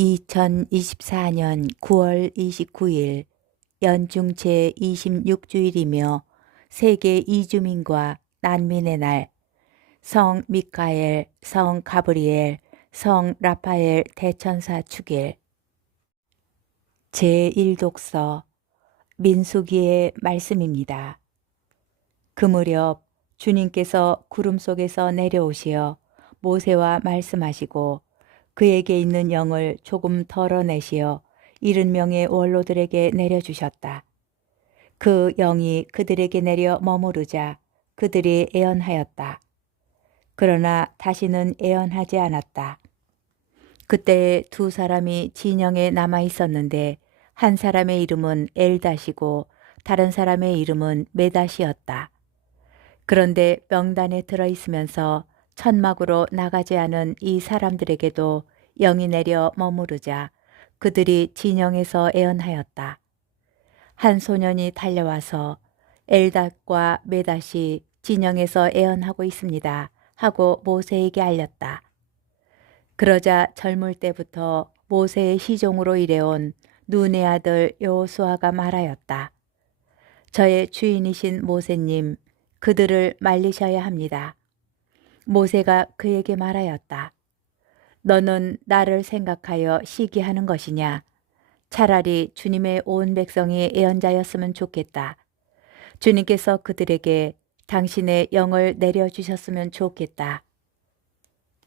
2024년 9월 29일 연중 제26주일이며 세계 이주민과 난민의 날, 성 미카엘, 성 가브리엘, 성 라파엘 대천사 축일. 제1독서 민수기의 말씀입니다. 그 무렵 주님께서 구름 속에서 내려오시어 모세와 말씀하시고 그에게 있는 영을 조금 덜어내시어 70명의 원로들에게 내려주셨다. 그 영이 그들에게 내려 머무르자 그들이 애언하였다. 그러나 다시는 애언하지 않았다. 그때 두 사람이 진영에 남아 있었는데 한 사람의 이름은 엘닷이고 다른 사람의 이름은 메닷이었다. 그런데 명단에 들어있으면서 천막으로 나가지 않은 이 사람들에게도 영이 내려 머무르자 그들이 진영에서 애언하였다. 한 소년이 달려와서 엘닷과 메닷이 진영에서 애언하고 있습니다 하고 모세에게 알렸다. 그러자 젊을 때부터 모세의 시종으로 일해온 눈의 아들 여호수아가 말하였다. 저의 주인이신 모세님, 그들을 말리셔야 합니다. 모세가 그에게 말하였다. 너는 나를 생각하여 시기하는 것이냐? 차라리 주님의 온 백성이 애언자였으면 좋겠다. 주님께서 그들에게 당신의 영을 내려주셨으면 좋겠다.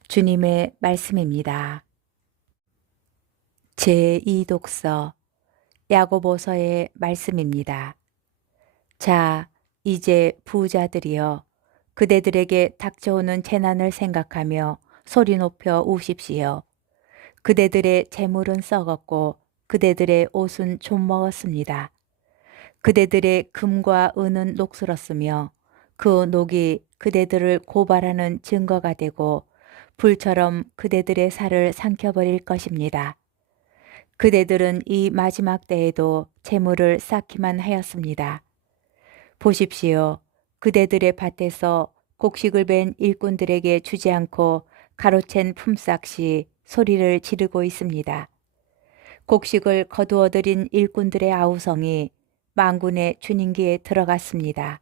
주님의 말씀입니다. 제2독서 야고보서의 말씀입니다. 자, 이제 부자들이여 그대들에게 닥쳐오는 재난을 생각하며 소리 높여 우십시오. 그대들의 재물은 썩었고 그대들의 옷은 좀 먹었습니다. 그대들의 금과 은은 녹슬었으며 그 녹이 그대들을 고발하는 증거가 되고 불처럼 그대들의 살을 삼켜버릴 것입니다. 그대들은 이 마지막 때에도 재물을 쌓기만 하였습니다. 보십시오. 그대들의 밭에서 곡식을 벤 일꾼들에게 주지 않고 가로챈 품삯이 소리를 지르고 있습니다. 곡식을 거두어들인 일꾼들의 아우성이 만군의 주님기에 들어갔습니다.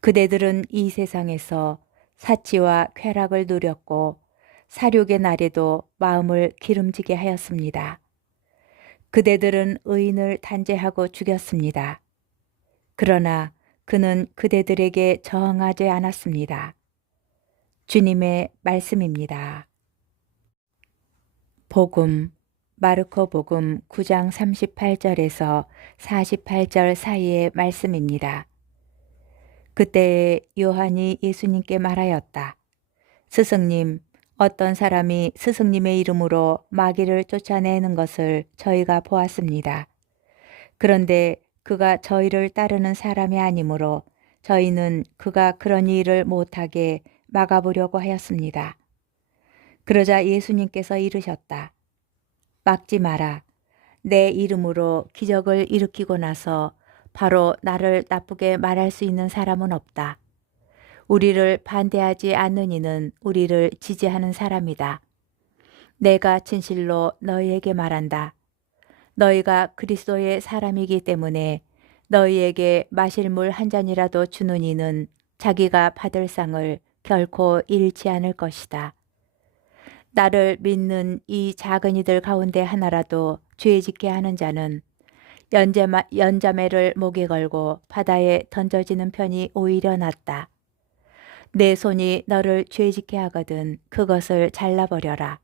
그대들은 이 세상에서 사치와 쾌락을 누렸고 사륙의 날에도 마음을 기름지게 하였습니다. 그대들은 의인을 단죄하고 죽였습니다. 그러나 그는 그대들에게 저항하지 않았습니다. 주님의 말씀입니다. 복음, 마르코 복음 9장 38절에서 48절 사이의 말씀입니다. 그때에 요한이 예수님께 말하였다. 스승님, 어떤 사람이 스승님의 이름으로 마귀를 쫓아내는 것을 저희가 보았습니다. 그런데 그가 저희를 따르는 사람이 아니므로 저희는 그가 그런 일을 못하게 막아보려고 하였습니다. 그러자 예수님께서 이르셨다. 막지 마라. 내 이름으로 기적을 일으키고 나서 바로 나를 나쁘게 말할 수 있는 사람은 없다. 우리를 반대하지 않는 이는 우리를 지지하는 사람이다. 내가 진실로 너희에게 말한다. 너희가 그리스도의 사람이기 때문에 너희에게 마실 물 한 잔이라도 주는 이는 자기가 받을 상을 결코 잃지 않을 것이다. 나를 믿는 이 작은 이들 가운데 하나라도 죄짓게 하는 자는 연자매를 목에 걸고 바다에 던져지는 편이 오히려 낫다. 내 손이 너를 죄짓게 하거든 그것을 잘라버려라.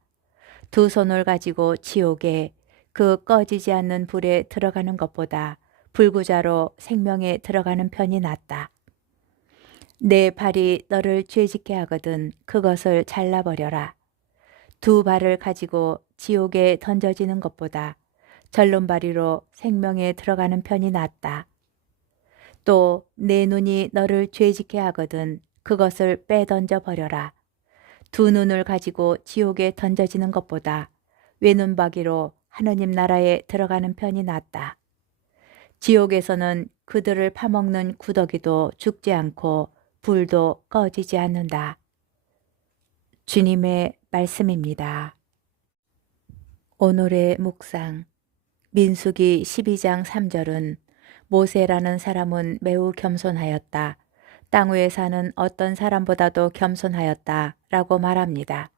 두 손을 가지고 지옥에 그 꺼지지 않는 불에 들어가는 것보다 불구자로 생명에 들어가는 편이 낫다. 내 발이 너를 죄짓게 하거든 그것을 잘라버려라. 두 발을 가지고 지옥에 던져지는 것보다 절름발이로 생명에 들어가는 편이 낫다. 또 내 눈이 너를 죄짓게 하거든 그것을 빼던져 버려라. 두 눈을 가지고 지옥에 던져지는 것보다 외눈박이로 하느님 나라에 들어가는 편이 낫다. 지옥에서는 그들을 파먹는 구더기도 죽지 않고 불도 꺼지지 않는다. 주님의 말씀입니다. 오늘의 묵상 민수기 12장 3절은 모세라는 사람은 매우 겸손하였다. 땅 위에 사는 어떤 사람보다도 겸손하였다 라고 말합니다.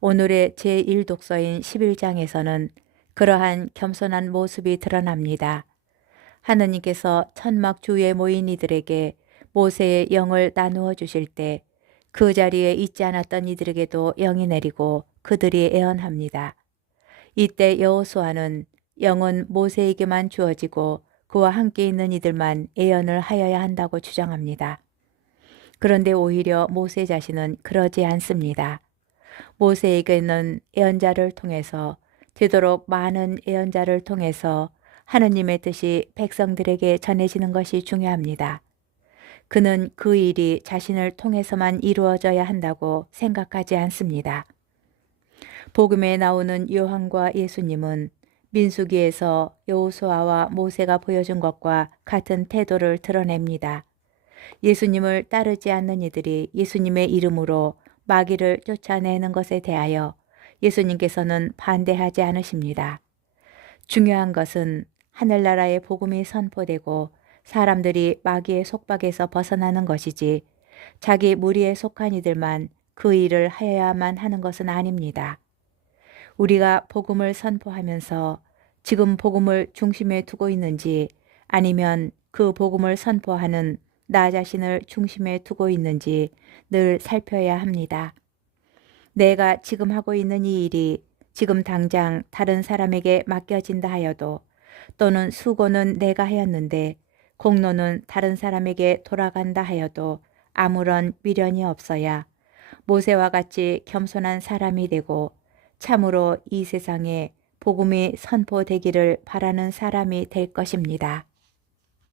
오늘의 제1독서인 11장에서는 그러한 겸손한 모습이 드러납니다. 하느님께서 천막 주위에 모인 이들에게 모세의 영을 나누어 주실 때 그 자리에 있지 않았던 이들에게도 영이 내리고 그들이 애언합니다. 이때 여호수아는 영은 모세에게만 주어지고 그와 함께 있는 이들만 애언을 하여야 한다고 주장합니다. 그런데 오히려 모세 자신은 그러지 않습니다. 모세에게는 애언자를 통해서 되도록 많은 애언자를 통해서 하느님의 뜻이 백성들에게 전해지는 것이 중요합니다. 그는 그 일이 자신을 통해서만 이루어져야 한다고 생각하지 않습니다. 복음에 나오는 요한과 예수님은 민수기에서 여호수아와 모세가 보여준 것과 같은 태도를 드러냅니다. 예수님을 따르지 않는 이들이 예수님의 이름으로 마귀를 쫓아내는 것에 대하여 예수님께서는 반대하지 않으십니다. 중요한 것은 하늘나라의 복음이 선포되고 사람들이 마귀의 속박에서 벗어나는 것이지 자기 무리에 속한 이들만 그 일을 하여야만 하는 것은 아닙니다. 우리가 복음을 선포하면서 지금 복음을 중심에 두고 있는지 아니면 그 복음을 선포하는 나 자신을 중심에 두고 있는지 늘 살펴야 합니다. 내가 지금 하고 있는 이 일이 지금 당장 다른 사람에게 맡겨진다 하여도 또는 수고는 내가 하였는데 공로는 다른 사람에게 돌아간다 하여도 아무런 미련이 없어야 모세와 같이 겸손한 사람이 되고 참으로 이 세상에 복음이 선포되기를 바라는 사람이 될 것입니다.